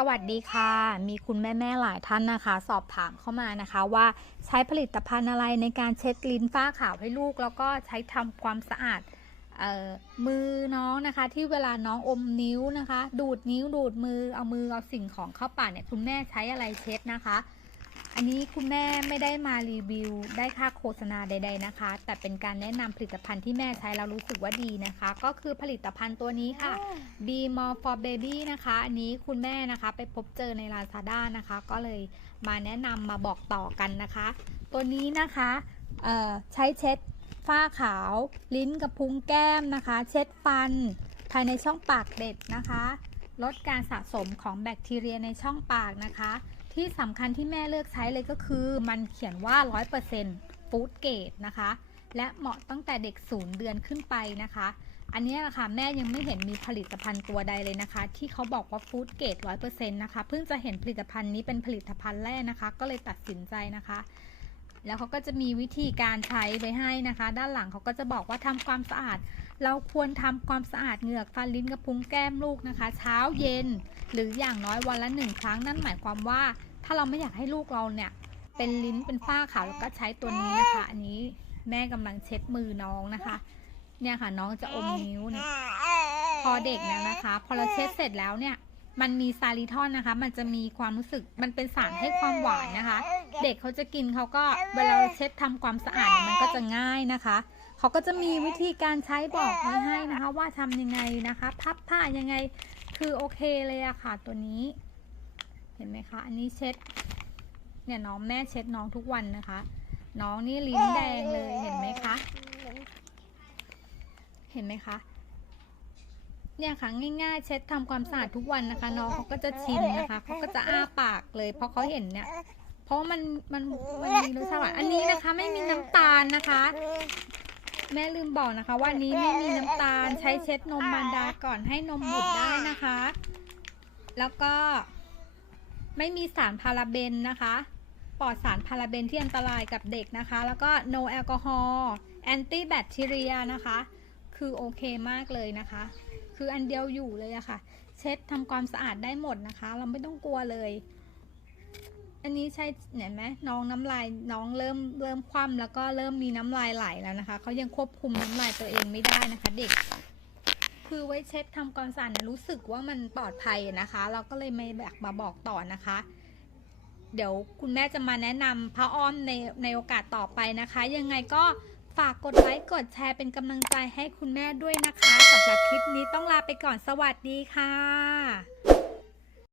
สวัสดีค่ะ มีคุณแม่ๆหลายท่านนะคะ สอบถามเข้ามานะคะว่าใช้ผลิตภัณฑ์อะไรในการเช็ดลิ้นฝ้าขาวให้ลูก แล้วก็ใช้ทำความสะอาดออมือน้องนะคะ ที่เวลาน้องอมนิ้วนะคะ ดูดนิ้วดูดมือเอามือเอาสิ่งของเข้าปากเนี่ยคุณแม่ใช้อะไรเช็ดนะคะ อันนี้คุณแม่ไม่ได้มารีวิว ได้ค่าโฆษณาใด ๆนะคะ แต่เป็นการแนะนำผลิตภัณฑ์ที่แม่ใช้แล้วรู้สึกว่าดีนะคะ ก็คือผลิตภัณฑ์ตัวนี้ค่ะ b m o r e for Baby นะคะ อันนี้คุณแม่นะคะไปพบเจอใน Lazada นะคะ ก็เลยมาแนะนำมาบอกต่อกันนะคะ ตัวนี้นะคะเอ่อใช้เช็ดฝ้าขาว ลิ้นกับพุงแก้มนะคะ เช็ดฟัน ภายในช่องปากเด็กนะคะ ลดการสะสมของแบคทีเรียในช่องปากนะคะ ที่สำคัญที่แม่เลือกใช้เลยก็คือ มันเขียนว่า 100%ฟู้ดเกรดนะคะ และเหมาะตั้งแต่เด็กศูนย์เดือนขึ้นไปนะคะ อันนี้นะคะแม่ยังไม่เห็นมีผลิตภัณฑ์ตัวใดเลยนะคะ ที่เขาบอกว่าฟู้ดเกรดร้อยเปอร์เซ็นต์นะคะ เพิ่งจะเห็นผลิตภัณฑ์นี้เป็นผลิตภัณฑ์แรกนะคะ ก็เลยตัดสินใจนะคะ แล้วเขาก็จะมีวิธีการใช้ไว้ให้นะคะ ด้านหลังเขาก็จะบอกว่าทำความสะอาด เราควรทำความสะอาดเหงือกฟันลิ้นกระพุ้งแก้มลูกนะคะ เช้าเย็น หรืออย่างน้อยวันละหนึ่งครั้งนั่นหมายความว่า ถ้าเราไม่อยากให้ลูกเราเนี่ย เป็นลิ้นเป็นฝ้าขาวแล้วก็ใช้ตัวนี้นะคะ อันนี้แม่กำลังเช็ดมือน้องนะคะ เนี่ยค่ะน้องจะอมนิ้วเนี่ยพอเด็กแล้วนะคะ พอเราเช็ดเสร็จแล้วเนี่ย มันมีซาลิทอนนะคะ มันจะมีความรู้สึกมันเป็นสารให้ความหวานนะคะ เด็กเขาจะกินเขาก็เวลาเราเช็ดทำความสะอาดเนี่ยมันก็จะง่ายนะคะเขาก็จะมีวิธีการใช้บอกไว้ให้นะคะ ว่าทำยังไงนะคะ พับผ้ายังไงคือโอเคเลยอะค่ะตัวนี้ เห็นไหมคะ อันนี้เช็ด เนี่ยน้องแม่เช็ดน้องทุกวันนะคะ น้องนี่ลิ้นแดงเลยเห็นไหมคะ เห็นไหมคะ เนี่ยค่ะง่ายๆ เช็ดทำความสะอาดทุกวันนะคะ น้องเขาก็จะชินนะคะเขาก็จะอ้าปากเลยเพราะเขาเห็นเนี่ย เพราะมันมันมันมีรสชาติหวานอันนี้นะคะ ไม่มีน้ำตาลนะคะ แม่ลืมบอกนะคะว่านี้ไม่มีน้ำตาลใช้เช็ดนมมารดาก่อนให้นมบุตรได้นะคะ แล้วก็ ไม่มีสารพาราเบนนะคะปลอดสารพาราเบนที่อันตรายกับเด็กนะคะ แล้วก็ no แอลกอฮอล์แอนตี้แบคทีเรียนะคะ คือโอเคมากเลยนะคะ คืออันเดียวอยู่เลยอะค่ะ เช็ดทำความสะอาดได้หมดนะคะ เราไม่ต้องกลัวเลย อันนี้ใช่เห็นไหมน้องน้ำลายน้องเริ่มเริ่มคว่ำแล้วก็เริ่มมีน้ำลายไหลแล้วนะคะเขายังควบคุมน้ำลายตัวเองไม่ได้นะคะ เด็ก คือไว้เช็ดทำความสะอาดเนี่ยรู้สึกว่ามันปลอดภัยนะคะ เราก็เลยไม่แบบมาบอกต่อนะคะเดี๋ยวคุณแม่จะมาแนะนำพระอ้อมในในโอกาสต่อไปนะคะ ยังไงก็ ฝากกดไลค์กดแชร์เป็นกำลังใจให้คุณแม่ด้วยนะคะสำหรับคลิปนี้ต้องลาไปก่อนสวัสดีค่ะ